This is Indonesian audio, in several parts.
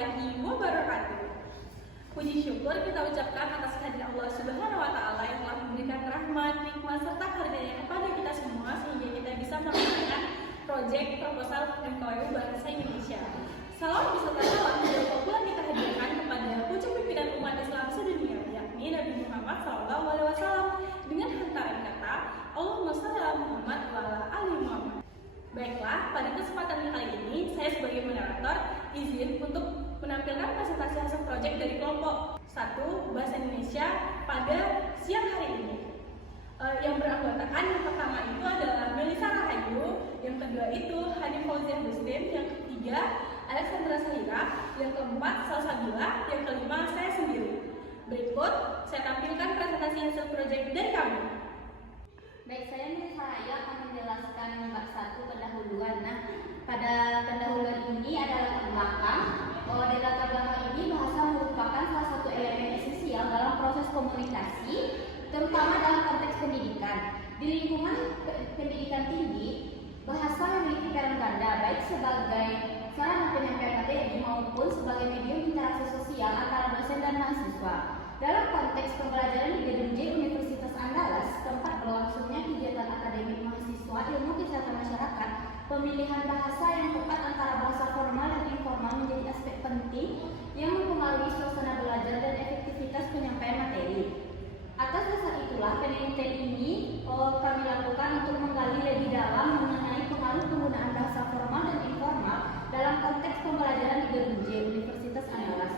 warahmatullahi wabarakatuh. Puji syukur kita ucapkan atas kehadiran Allah Subhanahu wa Ta'ala yang telah memberikan rahmat, nikmat serta karunia kepada kita semua sehingga kita bisa melaksanakan proyek proposal MKU Bahasa Indonesia. Salam beserta salam yang kita hadirkan kepada pucuk pimpinan umat Islam sedunia, yakni Nabi Muhammad SAW dengan hantaran kata Allahumma shalli ala Muhammad wa ala ali Muhammad. Baiklah, pada kesempatan kali ini saya sebagai moderator izin untuk menampilkan presentasi hasil proyek dari kelompok 1 Bahasa Indonesia pada siang hari ini. Yang beranggotakan yang pertama itu adalah Melisa Rahayu, yang kedua itu Hanif Fauzian Muslim, yang ketiga Alexandra Sahira, yang keempat Salsabila, yang kelima saya sendiri. Berikut saya tampilkan presentasi hasil proyek dari kami. Baik, saya Melisa Rahayu akan menjelaskan bab 1 pendahuluan. Nah, pada pendahuluan ini ada latar belakang. Di latar belakang ini bahasa merupakan salah satu elemen esensial dalam proses komunikasi, terutama dalam konteks pendidikan. Di lingkungan pendidikan tinggi, bahasa memiliki peran ganda baik sebagai sarana penyampaian materi maupun sebagai medium interaksi sosial antara dosen dan mahasiswa. Dalam konteks pembelajaran di Gedung J Universitas Andalas, tempat berlangsungnya kegiatan akademik mahasiswa ilmu kesehatan masyarakat, pemilihan bahasa yang tepat antara bahasa formal dan informal menjadi aspek penting yang mempengaruhi suasana belajar dan efektivitas penyampaian materi. Atas dasar itulah penelitian ini kami lakukan untuk menggali lebih dalam mengenai pengaruh penggunaan bahasa formal dan informal dalam konteks pembelajaran di Gedung J Universitas Andalas,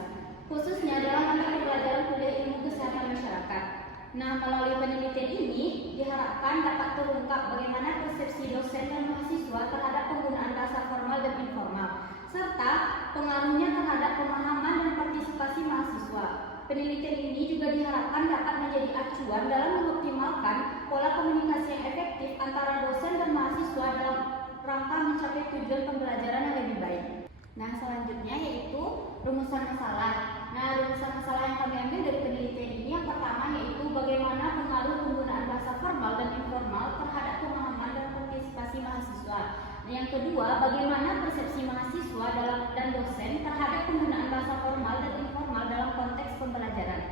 khususnya dalam mata pelajaran kuliah ilmu kesehatan masyarakat. Nah, melalui penelitian ini diharapkan dapat terungkap bagaimana persepsi dosen dan mahasiswa terhadap penggunaan bahasa formal dan informal, serta pengaruhnya terhadap pemahaman dan partisipasi mahasiswa. Penelitian ini juga diharapkan dapat menjadi acuan dalam mengoptimalkan pola komunikasi yang efektif antara dosen dan mahasiswa dalam rangka mencapai tujuan pembelajaran yang lebih baik. Nah, selanjutnya yaitu rumusan masalah. Nah, rumusan masalah yang kami ambil dari penelitian ini yang pertama yaitu bagaimana pengaruh penggunaan bahasa formal dan informal terhadap pemahaman dan partisipasi mahasiswa. Nah, yang kedua, bagaimana persepsi mahasiswa dan dosen terhadap penggunaan bahasa formal dan informal dalam konteks pembelajaran.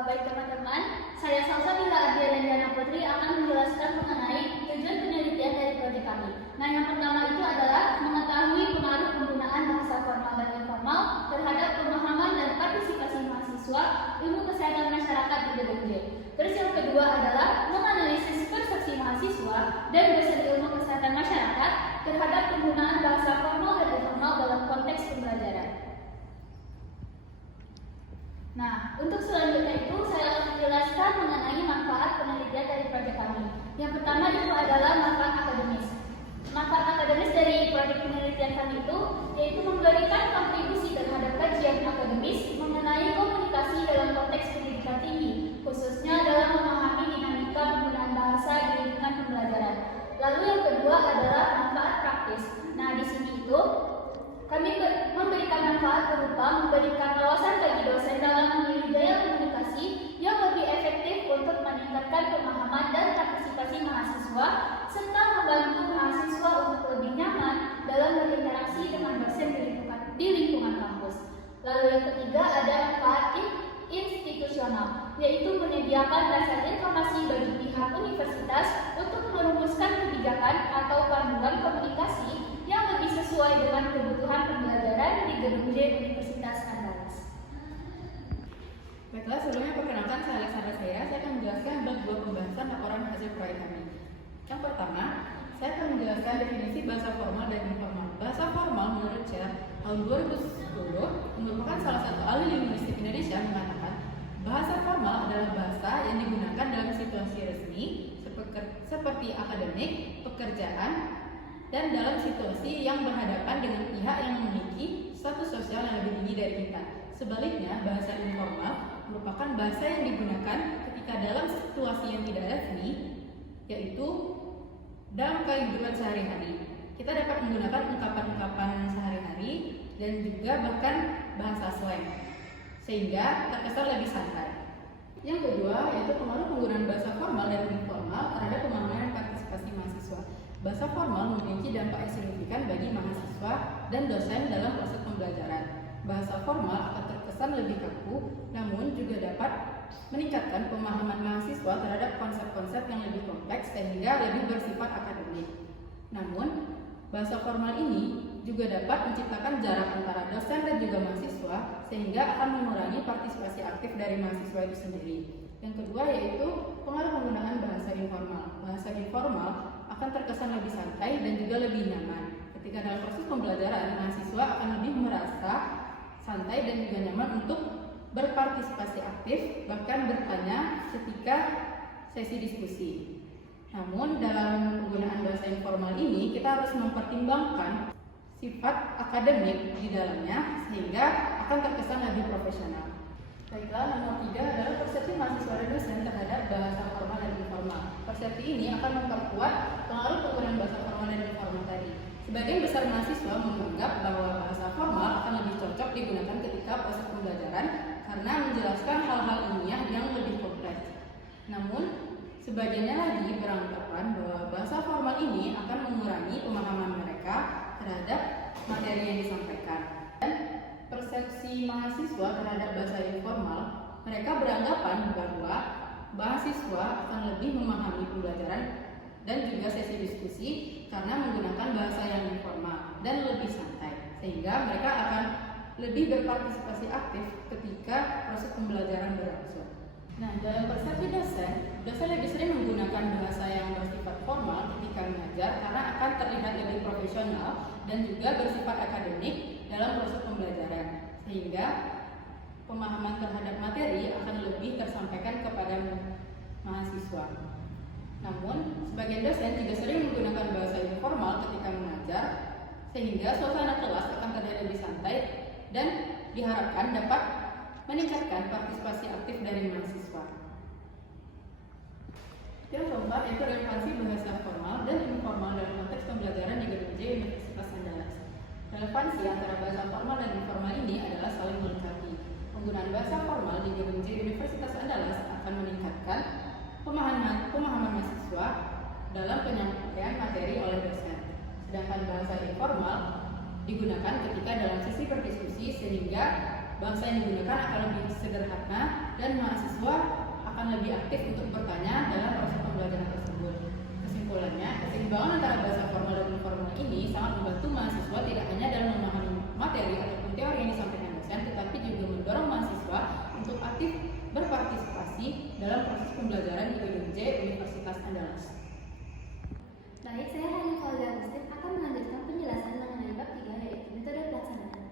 Baik teman-teman, saya Salsabila Adriana Putri akan menjelaskan mengenai tujuan penelitian dari proyek kami. Nah, yang pertama itu adalah mengetahui pengaruh penggunaan bahasa formal dan informal terhadap pemahaman dan partisipasi mahasiswa ilmu kesehatan masyarakat di Gedung J. Terus yang kedua adalah menganalisis persepsi mahasiswa dan dosen ilmu kesehatan masyarakat terhadap penggunaan bahasa formal dan informal dalam konteks pembelajaran. Nah, untuk selanjutnya itu saya akan menjelaskan mengenai manfaat penelitian dari proyek kami. Yang pertama itu adalah manfaat akademis. Manfaat akademis dari proyek penelitian kami itu yaitu memberikan kontribusi terhadap kajian akademis mengenai komunikasi dalam konteks pendidikan tinggi, khususnya dalam memahami dinamika penggunaan bahasa di lingkungan pembelajaran. Lalu yang kedua adalah manfaat praktis. Nah, di sini itu kami memberikan manfaat berupa memberikan wawasan bagi dosen dalam memilih gaya komunikasi yang lebih efektif untuk meningkatkan pemahaman dan partisipasi mahasiswa, serta membantu mahasiswa untuk lebih nyaman dalam berinteraksi dengan dosen di lingkungan kampus. Lalu yang ketiga ada manfaat institusional, yaitu menyediakan dasar informasi bagi pihak universitas untuk merumuskan kebijakan atau panduan komunikasi yang lebih sesuai dengan kebutuhan pembelajaran di Gedung J Universitas Andalas. Baiklah, sebelumnya perkenalkan saya Alexandra Sahira. Saya akan menjelaskan bab 2 pembahasan laporan hasil proyek kami. Yang pertama, saya akan menjelaskan definisi bahasa formal dan informal. Bahasa formal menurut CER tahun 2010 merupakan salah satu ahli linguistik Indonesia mengatakan bahasa formal adalah bahasa yang digunakan dalam situasi resmi seperti akademik, pekerjaan, dan dalam situasi yang berhadapan dengan pihak yang memiliki status sosial yang lebih tinggi dari kita. Sebaliknya, bahasa informal merupakan bahasa yang digunakan ketika dalam situasi yang tidak resmi, yaitu dalam kehidupan sehari-hari. Kita dapat menggunakan ungkapan-ungkapan sehari-hari dan juga bahkan bahasa slang, sehingga terkesan lebih santai. Yang kedua, yaitu pengaruh penggunaan bahasa formal dan informal terhadap pemahaman dan partisipasi mahasiswa. Bahasa formal memiliki dampak yang signifikan bagi mahasiswa dan dosen dalam proses pembelajaran. bahasa formal akan terkesan lebih kaku, namun juga dapat meningkatkan pemahaman mahasiswa terhadap konsep-konsep yang lebih kompleks sehingga lebih bersifat akademik. Namun, bahasa formal ini juga dapat menciptakan jarak antara dosen dan juga mahasiswa sehingga akan mengurangi partisipasi aktif dari mahasiswa itu sendiri. Yang kedua yaitu pengaruh penggunaan bahasa informal. Bahasa informal akan terkesan lebih santai dan juga lebih nyaman. Ketika dalam proses pembelajaran, mahasiswa akan lebih merasa santai dan juga nyaman untuk berpartisipasi aktif, bahkan bertanya ketika sesi diskusi. Namun dalam penggunaan bahasa informal ini kita harus mempertimbangkan sifat akademik di dalamnya sehingga akan terkesan lebih profesional. Baiklah, nomor 3 adalah persepsi mahasiswa dan dosen terhadap bahasa formal dan informal. Persepsi ini akan memperkuat pengaruh penggunaan bahasa formal dan informal tadi. Sebagian besar mahasiswa menganggap bahwa bahasa formal akan lebih cocok digunakan ketika proses pembelajaran karena menjelaskan hal-hal ilmiah yang lebih kompleks. Namun, sebagiannya lagi beranggapan bahwa bahasa formal ini akan mengurangi pemahaman mereka terhadap materi yang disampaikan. Dan persepsi mahasiswa terhadap bahasa informal, mereka beranggapan bahwa mahasiswa akan lebih memahami pembelajaran dan juga sesi diskusi karena menggunakan bahasa yang informal dan lebih santai, sehingga mereka akan lebih berpartisipasi aktif ketika proses pembelajaran berlangsung. Nah, dalam persepsi dosen lebih sering menggunakan bahasa yang bersifat formal ketika mengajar karena akan terlihat lebih profesional dan juga bersifat akademik dalam proses pembelajaran, sehingga pemahaman terhadap materi akan lebih tersampaikan kepada mahasiswa. Namun, sebagian dosen juga sering menggunakan bahasa informal ketika mengajar, sehingga suasana kelas akan terlihat lebih santai dan diharapkan dapat meningkatkan partisipasi aktif dari mahasiswa. Yang keempat yaitu relevansi bahasa formal dan informal dalam konteks pembelajaran di Gedung J Universitas Andalas. Relevansi antara bahasa formal dan informal ini adalah saling melengkapi. Penggunaan bahasa formal di Gedung J Universitas Andalas akan meningkatkan pemahaman mahasiswa dalam penyampaian materi oleh dosen. Sedangkan bahasa informal digunakan ketika dalam sesi berdiskusi sehingga bahasa yang digunakan akan lebih sederhana dan mahasiswa akan lebih aktif untuk bertanya dalam proses pembelajaran tersebut. Kesimpulannya, keseimbangan antara bahasa formal dan informal ini sangat membantu mahasiswa tidak hanya dalam memahami materi ataupun teori yang disampaikan dosen, tetapi juga mendorong mahasiswa untuk aktif berpartisipasi dalam proses pembelajaran di Gedung J Universitas Andalas. Baik, saya Hani Fauzi Agustin akan melanjutkan penjelasan mengenai bab 3 yaitu metode pelaksanaan.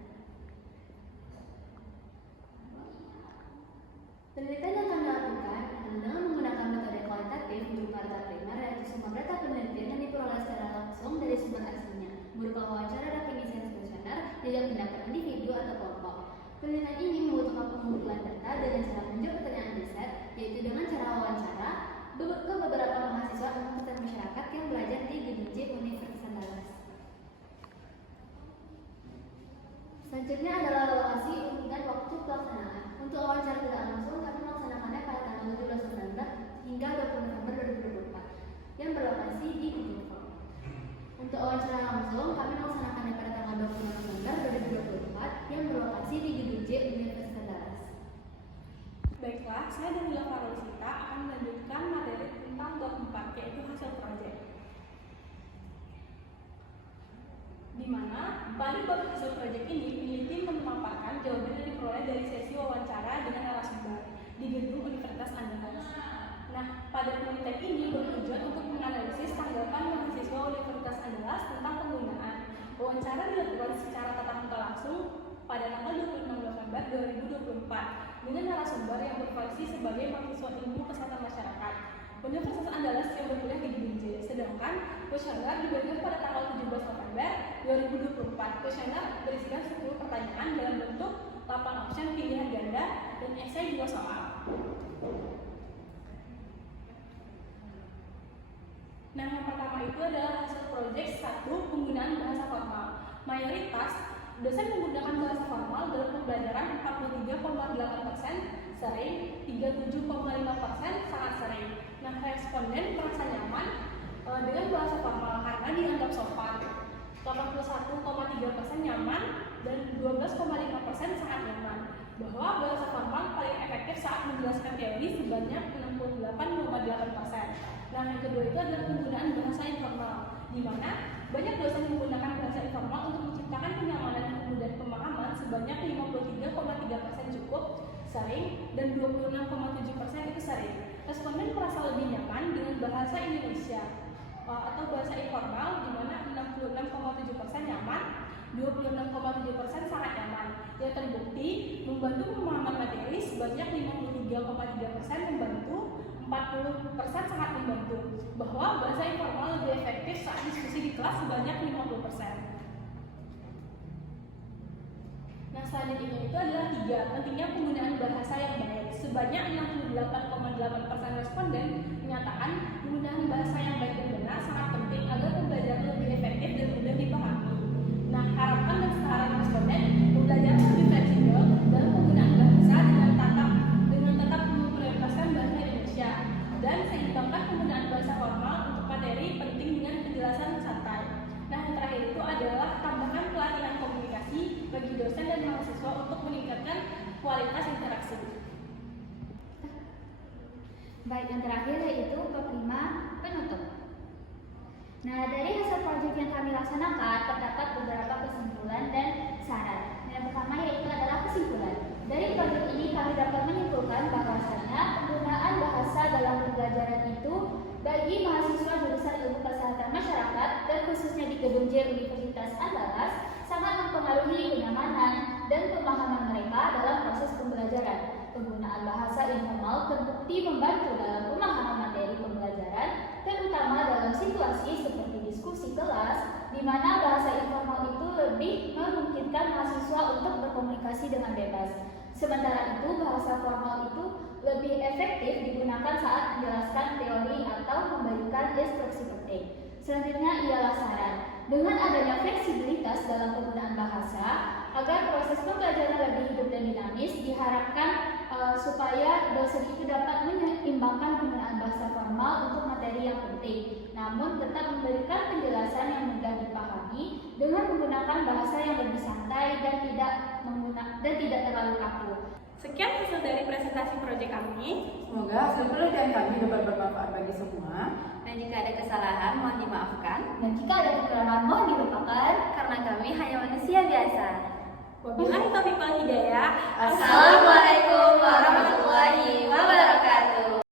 Penelitian yang kami lakukan adalah dengan menggunakan metode kualitatif berupa data primer yaitu sumber data penelitian yang diperoleh secara langsung dari sumber aslinya berupa wawancara dan pengisian kuesioner dengan pendapat individu atau kelompok. Penelitian ini membutuhkan pengumpulan data dengan cara menunjuk pertanyaan riset yaitu dengan cara wawancara ke beberapa mahasiswa universitas masyarakat yang belajar di Gedung J Universitas Andalas. Selanjutnya adalah lokasi dan waktu pelaksanaan. Untuk wawancara tidak langsung, kami melaksanakannya pada tanggal 17 November hingga 20 November 2024 yang berlokasi di Gedung Form. Untuk wawancara langsung, kami melaksanakannya pada tanggal 20 November 2024 yang berlokasi di Gedung J Universitas Andalas. Baiklah, saya Danila Farosita akan melanjutkan materi tentang bab 4 yaitu hasil proyek. Di mana pada bab hasil proyek ini peneliti memaparkan jawaban yang diperoleh dari sesi wawancara dengan narasumber di Gedung Universitas Andalas. Nah, pada penelitian ini bertujuan untuk menganalisis tanggapan mahasiswa Universitas Andalas tentang penggunaan. Wawancara dilakukan secara tatap muka langsung pada tanggal 26 November 2024 dengan narasumber yang berprofesi sebagai mahasiswa ilmu kesehatan masyarakat Universitas Andalas yang berkuliah di Gedung J. Sedangkan kuesioner diberikan pada tanggal 17 November 2024. Kuesioner berisikan 10 pertanyaan dalam bentuk 8 option pilihan ganda dan esai 2 soal. Nah, yang pertama itu adalah hasil proyek 1 penggunaan bahasa formal. Mayoritas dosen menggunakan bahasa formal dalam pembelajaran 43,8%, sering 37,5% sangat sering. Nah, responden merasa nyaman dengan bahasa formal karena dianggap sopan. 81,3% nyaman dan 12,5% 65% sangat nyaman. Bahwa bahasa formal paling efektif saat menjelaskan teori sebanyak 68,8%. Nah, yang kedua itu adalah penggunaan bahasa informal, di mana banyak dosen menggunakan bahasa informal untuk menciptakan kenyamanan dan kemudahan pemahaman sebanyak 53,3% cukup, sering, dan 26,7% itu sering. Responden merasa lebih nyaman dengan bahasa Indonesia atau bahasa informal, di mana 66,7% nyaman, 26,7% sangat nyaman. Yang terbukti membantu pemahaman materi sebanyak 53,3% membantu, 40% sangat membantu. Bahwa bahasa informal lebih efektif saat diskusi di kelas sebanyak 50%. Nah, selanjutnya itu adalah 3, pentingnya penggunaan bahasa yang baik. Sebanyak 68,8% responden menyatakan penggunaan bahasa yang baik dan benar sangat penting agar pembelajaran lebih efektif dan mudah dipahami. Nah, harapan dan saran responden pembelajaran lebih fleksibel dalam penggunaan bahasa dengan tetap memprioritaskan bahasa Indonesia dan seimbangkan penggunaan bahasa formal untuk materi penting dengan penjelasan santai. Nah, yang terakhir itu adalah tambahkan pelatihan komunikasi bagi dosen dan mahasiswa untuk meningkatkan kualitas interaksi. Baik, yang terakhir yaitu bab 5 penutup. Nah, dari hasil proyek yang kami laksanakan terdapat beberapa kesimpulan dan saran. Yang pertama yaitu adalah kesimpulan. Dari proyek ini kami dapat menyimpulkan bahwasanya penggunaan bahasa dalam pembelajaran itu bagi mahasiswa jurusan Ilmu Kesehatan Masyarakat dan khususnya di Gedung J Universitas Andalas sangat mempengaruhi kenyamanan dan pemahaman mereka dalam proses pembelajaran. Penggunaan bahasa informal terbukti membantu dalam pemahaman materi pembelajaran, terutama dalam situasi seperti diskusi kelas, di mana bahasa informal itu lebih memungkinkan mahasiswa untuk berkomunikasi dengan bebas. Sementara itu, bahasa formal itu lebih efektif digunakan saat menjelaskan teori atau memberikan instruksi penting. Selanjutnya ialah saran. Dengan adanya fleksibilitas dalam penggunaan bahasa, agar proses pembelajaran lebih hidup dan dinamis, diharapkan supaya dosen itu dapat menyeimbangkan penggunaan bahasa formal untuk materi yang penting, namun tetap memberikan penjelasan yang mudah dipahami dengan menggunakan bahasa yang lebih santai dan tidak terlalu kaku. Sekian hasil dari presentasi proyek kami. Semoga hasil penelitian kami dapat bermanfaat bagi semua. Dan jika ada kesalahan, mohon dimaafkan. Dan jika ada kekurangan, mohon dilupakan. Karena kami hanya manusia biasa. Wabillahi taufiq wal hidayah. Assalamualaikum warahmatullahi wabarakatuh.